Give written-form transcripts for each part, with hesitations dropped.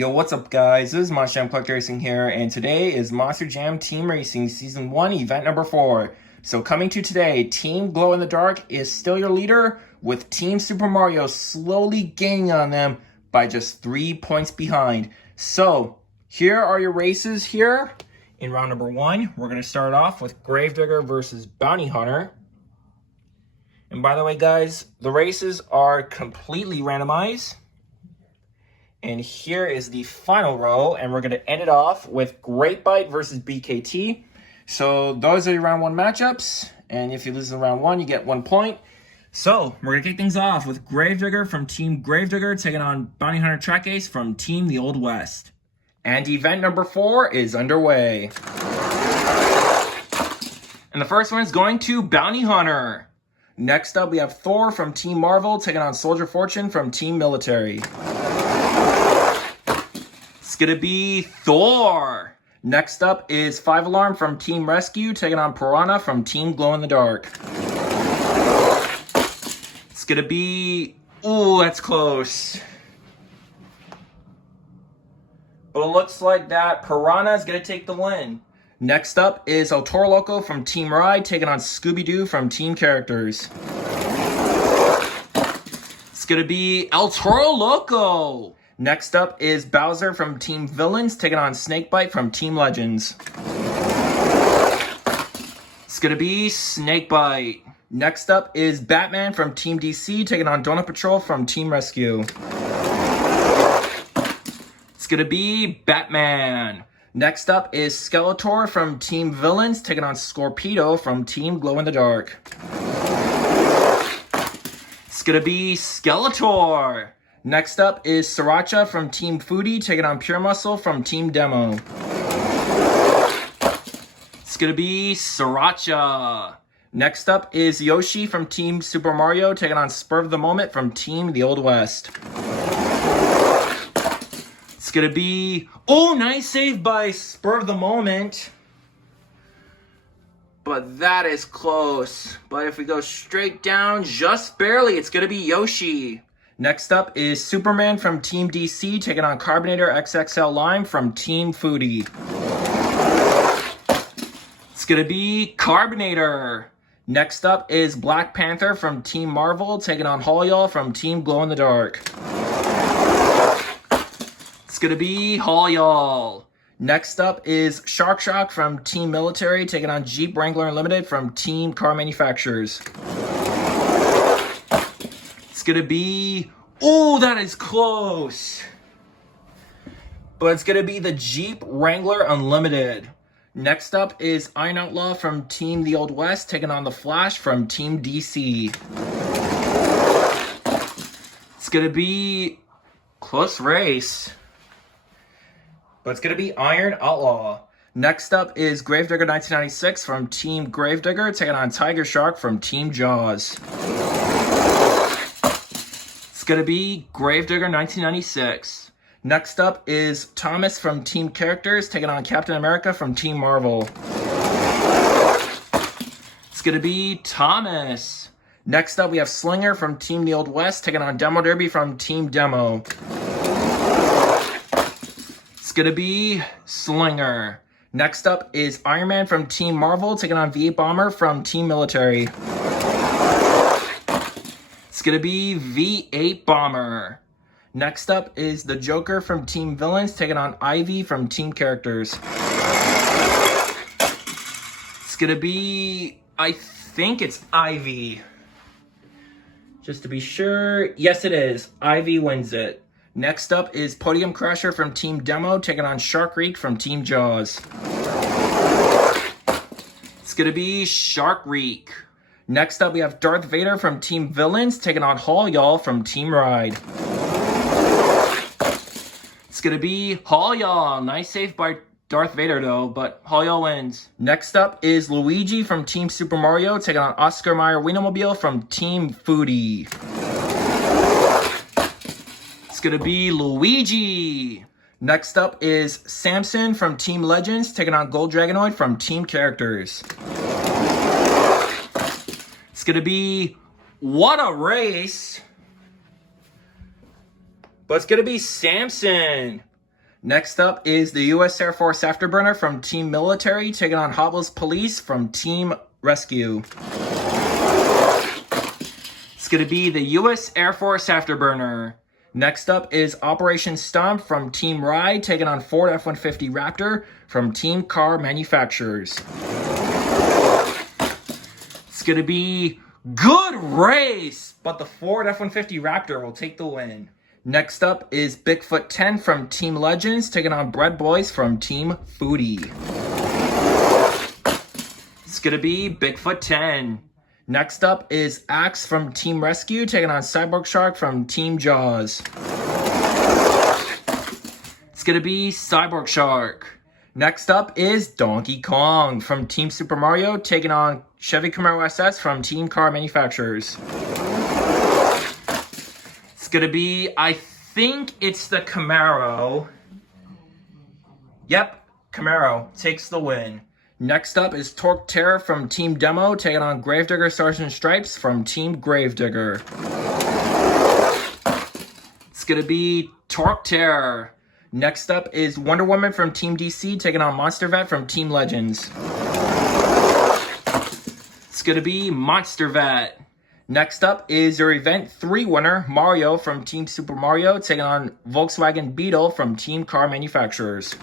Yo, what's up guys? This is Monster Jam Collector Racing here, and today is Monster Jam Team Racing Season 1, Event number 4. So coming to today, Team Glow in the Dark is still your leader, with Team Super Mario slowly gaining on them by just 3 points behind. So, here are your races here. In round number 1, we're going to start off with Gravedigger versus Bounty Hunter. And by the way guys, the races are completely randomized. And here is the final row, and we're going to end it off with Great Bite versus BKT. So those are your round 1 matchups, and if you lose in round 1, you get 1 point. So we're going to kick things off with Gravedigger from Team Gravedigger taking on Bounty Hunter Track Ace from Team The Old West. And event number 4 is underway. And the first one is going to Bounty Hunter. Next up, we have Thor from Team Marvel taking on Soldier Fortune from Team Military. It's going to be Thor. Next up is 5 Alarm from Team Rescue taking on Piranha from Team Glow in the Dark. It's going to be... Ooh, that's close. But it looks like that Piranha is going to take the win. Next up is El Toro Loco from Team Ride taking on Scooby-Doo from Team Characters. It's going to be El Toro Loco. Next up is Bowser from Team Villains taking on Snakebite from Team Legends. It's going to be Snakebite. Next up is Batman from Team DC taking on Donut Patrol from Team Rescue. It's going to be Batman. Next up is Skeletor from Team Villains taking on Scorpedo from Team Glow in the Dark. It's going to be Skeletor. Next up is Sriracha from Team Foodie taking on Pure Muscle from Team Demo. It's going to be Sriracha. Next up is Yoshi from Team Super Mario taking on Spur of the Moment from Team The Old West. It's going to be... Oh, nice save by Spur of the Moment. But that is close. But if we go straight down, just barely, it's going to be Yoshi. Next up is Superman from Team DC taking on Carbonator XXL Lime from Team Foodie. It's going to be Carbonator. Next up is Black Panther from Team Marvel taking on Hall from Team Glow in the Dark. It's going to be Hall. Next up is Shark Shock from Team Military taking on Jeep Wrangler Unlimited from Team Car Manufacturers. It's going to be... Oh, that is close. But it's going to be the Jeep Wrangler Unlimited. Next up is Iron Outlaw from Team The Old West taking on The Flash from Team DC. It's going to be close race. But it's going to be Iron Outlaw. Next up is Gravedigger 1996 from Team Gravedigger taking on Tiger Shark from Team Jaws. It's going to be Gravedigger 1996. Next up is Thomas from Team Characters taking on Captain America from Team Marvel. It's going to be Thomas. Next up we have Slinger from Team The Old West taking on Demo Derby from Team Demo. It's going to be Slinger. Next up is Iron Man from Team Marvel taking on V8 Bomber from Team Military. It's going to be V8 Bomber. Next up is the Joker from Team Villains taking on Ivy from Team Characters. It's going to be... I think it's Ivy. Just to be sure. Yes, it is. Ivy wins it. Next up is Podium Crusher from Team Demo taking on Shark Reek from Team Jaws. It's going to be Shark Reek. Next up we have Darth Vader from Team Villains taking on Hall from Team Ride. It's going to be Hall. Nice save by Darth Vader though, but Hall wins. Next up is Luigi from Team Super Mario taking on Oscar Mayer Wienermobile from Team Foodie. It's going to be Luigi. Next up is Samson from Team Legends taking on Gold Dragonoid from Team Characters. It's going to be... What a race! But it's going to be Samson. Next up is the U.S. Air Force Afterburner from Team Military, taking on Hot Wheels Police from Team Rescue. It's going to be the U.S. Air Force Afterburner. Next up is Operation Stomp from Team Ride, taking on Ford F-150 Raptor from Team Car Manufacturers. It's going to be good race, but the Ford F-150 Raptor will take the win. Next up is Bigfoot 10 from Team Legends, taking on Bread Boys from Team Foodie. It's going to be Bigfoot 10. Next up is Axe from Team Rescue, taking on Cyborg Shark from Team Jaws. It's going to be Cyborg Shark. Next up is Donkey Kong from Team Super Mario, taking on Chevy Camaro SS from Team Car Manufacturers. It's going to be, I think it's the Camaro. Yep, Camaro takes the win. Next up is Torque Terror from Team Demo, taking on Gravedigger Sergeant Stripes from Team Gravedigger. It's going to be Torque Terror. Next up is Wonder Woman from Team DC, taking on Monster Vet from Team Legends. It's going to be Monster Vet. Next up is your Event 3 winner, Mario from Team Super Mario, taking on Volkswagen Beetle from Team Car Manufacturers.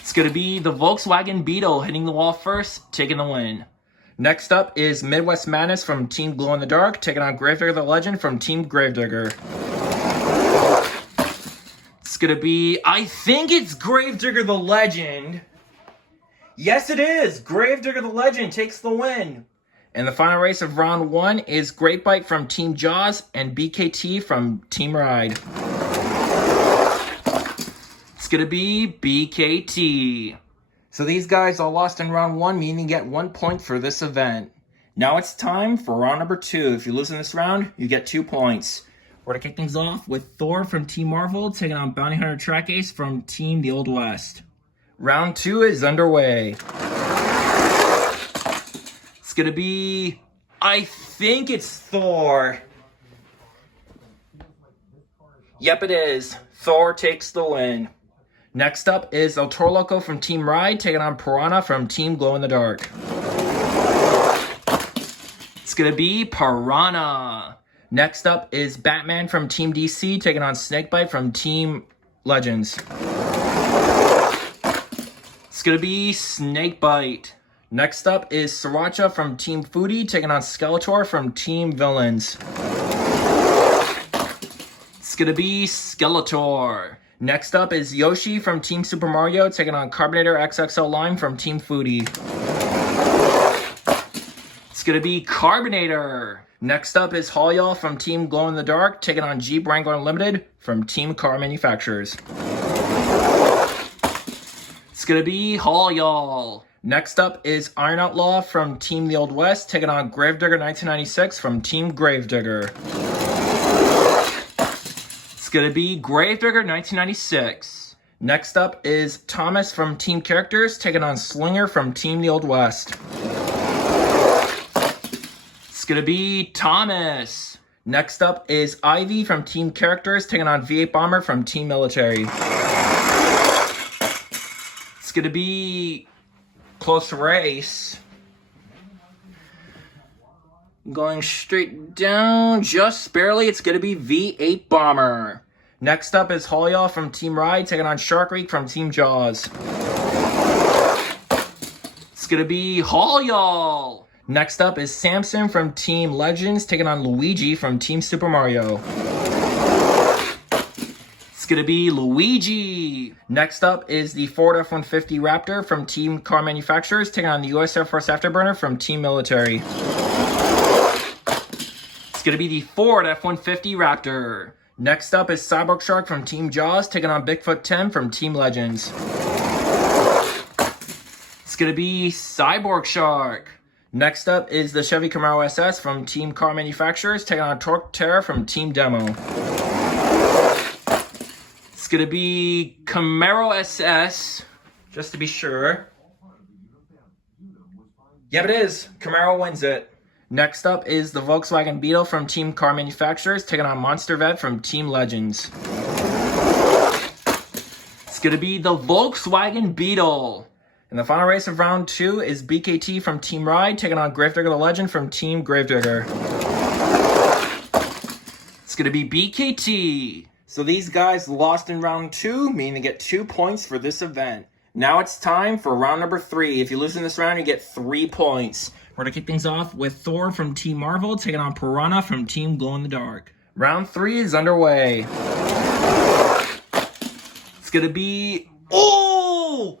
It's going to be the Volkswagen Beetle hitting the wall first, taking the win. Next up is Midwest Madness from Team Glow in the Dark, taking on Gravedigger the Legend from Team Gravedigger. It's going to be, I think it's Gravedigger the Legend. Yes, it is. Gravedigger the Legend takes the win. And the final race of round 1 is Great Bite from Team Jaws and BKT from Team Ride. It's going to be BKT. So these guys all lost in round 1, meaning you get 1 point for this event. Now it's time for round number 2. If you lose in this round, you get 2 points. We're going to kick things off with Thor from Team Marvel, taking on Bounty Hunter Track Ace from Team The Old West. Round 2 is underway. It's going to be, I think it's Thor. Yep, it is. Thor takes the win. Next up is El Toro Loco from Team Ride, taking on Piranha from Team Glow in the Dark. It's going to be Piranha. Next up is Batman from Team DC, taking on Snakebite from Team Legends. It's going to be Snakebite. Next up is Sriracha from Team Foodie, taking on Skeletor from Team Villains. It's going to be Skeletor. Next up is Yoshi from Team Super Mario, taking on Carbonator XXL Lime from Team Foodie. It's going to be Carbonator. Next up is Haul from Team Glow in the Dark, taking on Jeep Wrangler Unlimited from Team Car Manufacturers. It's going to be Haul. Next up is Iron Outlaw from Team The Old West, taking on Gravedigger 1996 from Team Gravedigger. It's going to be Gravedigger 1996. Next up is Thomas from Team Characters, taking on Slinger from Team The Old West. It's going to be Thomas. Next up is Ivy from Team Characters, taking on V8 Bomber from Team Military. It's going to be close race. Going straight down, just barely. It's going to be V8 Bomber. Next up is Haul from Team Ride, taking on Shark Reek from Team Jaws. It's going to be Haul. Next up is Samson from Team Legends, taking on Luigi from Team Super Mario. It's going to be Luigi. Next up is the Ford F-150 Raptor from Team Car Manufacturers, taking on the U.S. Air Force Afterburner from Team Military. It's going to be the Ford F-150 Raptor. Next up is Cyborg Shark from Team Jaws, taking on Bigfoot 10 from Team Legends. It's going to be Cyborg Shark. Next up is the Chevy Camaro SS from Team Car Manufacturers, taking on Torque Terror from Team Demo. It's going to be Camaro SS, just to be sure. Yep, it is. Camaro wins it. Next up is the Volkswagen Beetle from Team Car Manufacturers, taking on Monster Vet from Team Legends. going to be the Volkswagen Beetle. And the final race of round 2 is BKT from Team Ride taking on Gravedigger the Legend from Team Gravedigger. It's going to be BKT. So these guys lost in round 2, meaning they get 2 points for this event. Now it's time for round number 3. If you lose in this round, you get 3 points. We're going to kick things off with Thor from Team Marvel taking on Piranha from Team Glow in the Dark. Round 3 is underway. It's going to be... Oh!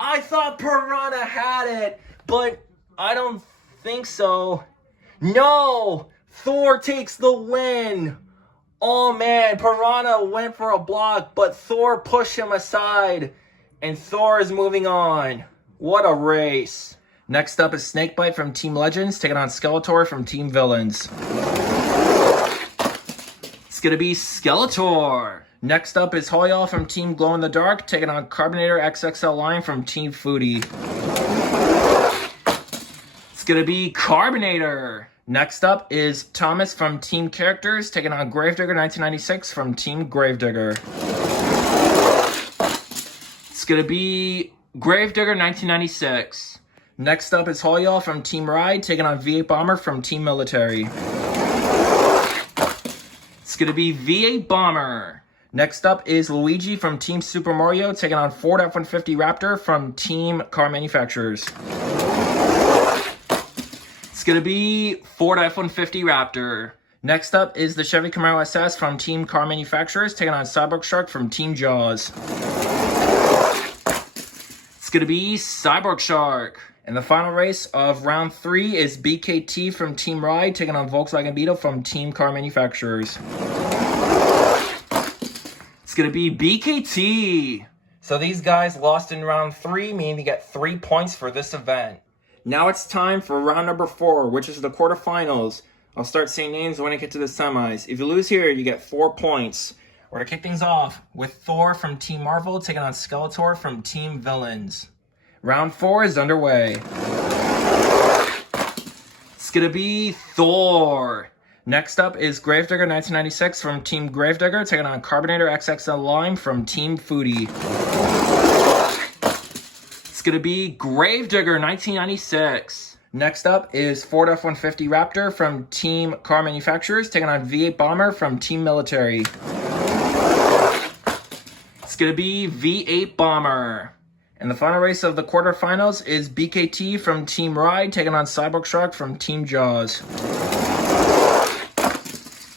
I thought Piranha had it, but I don't think so. No! Thor takes the win. Oh man, Piranha went for a block, but Thor pushed him aside. And Thor is moving on. What a race. Next up is Snakebite from Team Legends taking on Skeletor from Team Villains. It's going to be Skeletor. Next up is Hoyal from Team Glow in the Dark taking on Carbonator XXL Line from Team Foodie. It's going to be Carbonator. Next up is Thomas from Team Characters taking on Gravedigger 1996 from Team Gravedigger. It's going to be Gravedigger 1996. Next up is Hoyal from Team Ride taking on V8 Bomber from Team Military. It's going to be V8 Bomber. Next up is Luigi from Team Super Mario taking on Ford F-150 Raptor from Team Car Manufacturers. It's going to be Ford F-150 Raptor. Next up is the Chevy Camaro SS from Team Car Manufacturers taking on Cyborg Shark from Team Jaws. It's going to be Cyborg Shark. And the final race of round 3 is BKT from Team Ride taking on Volkswagen Beetle from Team Car Manufacturers. It's going to be BKT. So these guys lost in round 3, meaning they get 3 points for this event. Now it's time for round number 4, which is the quarterfinals. I'll start saying names when I get to the semis. If you lose here, you get 4 points. We're going to kick things off with Thor from Team Marvel taking on Skeletor from Team Villains. Round 4 is underway. It's going to be Thor. Next up is Gravedigger 1996 from Team Gravedigger taking on Carbonator XXL Lime from Team Foodie. It's going to be Gravedigger 1996. Next up is Ford F-150 Raptor from Team Car Manufacturers taking on V8 Bomber from Team Military. It's going to be V8 Bomber. And the final race of the quarterfinals is BKT from Team Ride taking on Cyborg Shark from Team Jaws.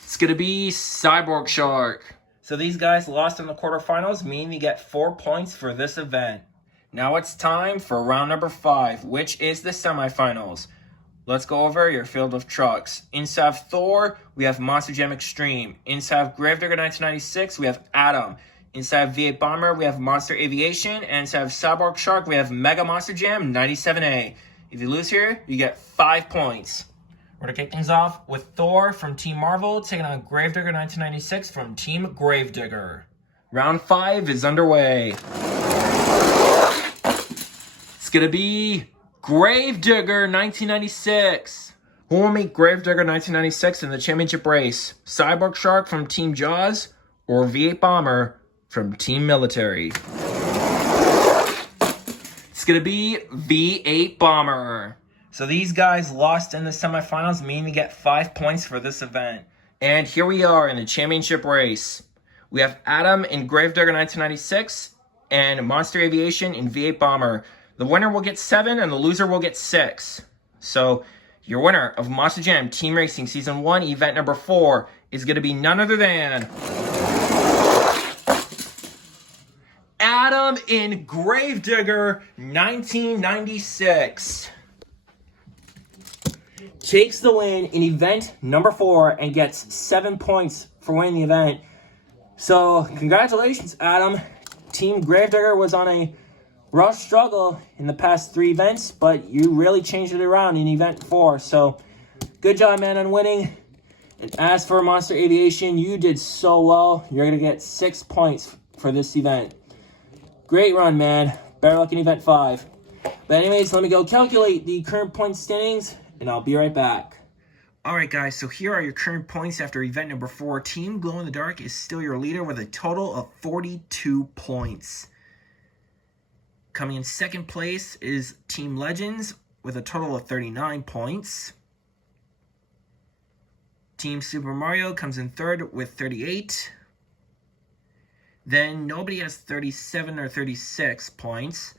It's going to be Cyborg Shark. So these guys lost in the quarterfinals, meaning they get 4 points for this event. Now it's time for round number 5, which is the semifinals. Let's go over your field of trucks. Inside of Thor, we have Monster Jam Extreme. Inside of Gravedigger 1996, we have Atom. Inside of V8 Bomber, we have Monster Aviation. And inside of Cyborg Shark, we have Mega Monster Jam 97A. If you lose here, you get 5 points. We're going to kick things off with Thor from Team Marvel taking on Gravedigger 1996 from Team Gravedigger. Round 5 is underway. It's going to be Gravedigger 1996. Who will meet Gravedigger 1996 in the championship race? Cyborg Shark from Team Jaws or V8 Bomber from Team Military? It's going to be V8 Bomber. So these guys lost in the semifinals, meaning they get 5 points for this event. And here we are in the championship race. We have Atom in Gravedigger 1996 and Monster Aviation in V8 Bomber. The winner will get 7 and the loser will get 6. So your winner of Monster Jam Team Racing Season 1 event number 4 is going to be none other than Atom in Gravedigger 1996. Takes the win in event number 4 and gets 7 points for winning the event. So congratulations, Adam. Team Gravedigger was on a rough struggle in the past 3 events, but you really changed it around in event 4. So good job, man, on winning. And as for Monster Aviation, you did so well. You're going to get 6 points for this event. Great run, man. Better luck in event 5. But anyways, let me go calculate the current point standings, and I'll be right back. Alright guys, so here are your current points after event number 4. Team Glow in the Dark is still your leader with a total of 42 points. Coming in second place is Team Legends with a total of 39 points. Team Super Mario comes in third with 38. Then nobody has 37 or 36 points.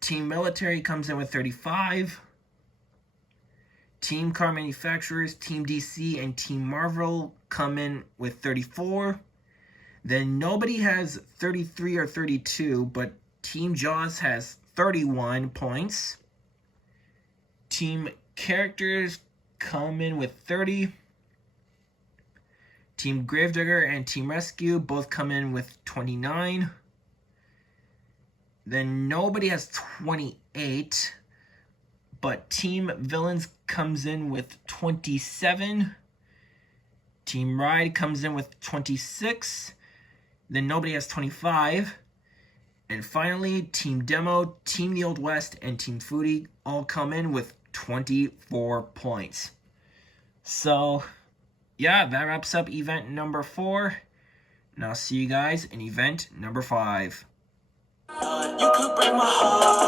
Team Military comes in with 35. Team Car Manufacturers, Team DC, and Team Marvel come in with 34. Then nobody has 33 or 32, but Team Jaws has 31 points. Team Characters come in with 30. Team Gravedigger and Team Rescue both come in with 29. Then nobody has 28. But Team Villains comes in with 27. Team Ride comes in with 26. Then nobody has 25. And finally, Team Demo, Team The Old West, and Team Foodie all come in with 24 points. So, yeah, that wraps up event number 4. And I'll see you guys in event number 5. You could break my heart.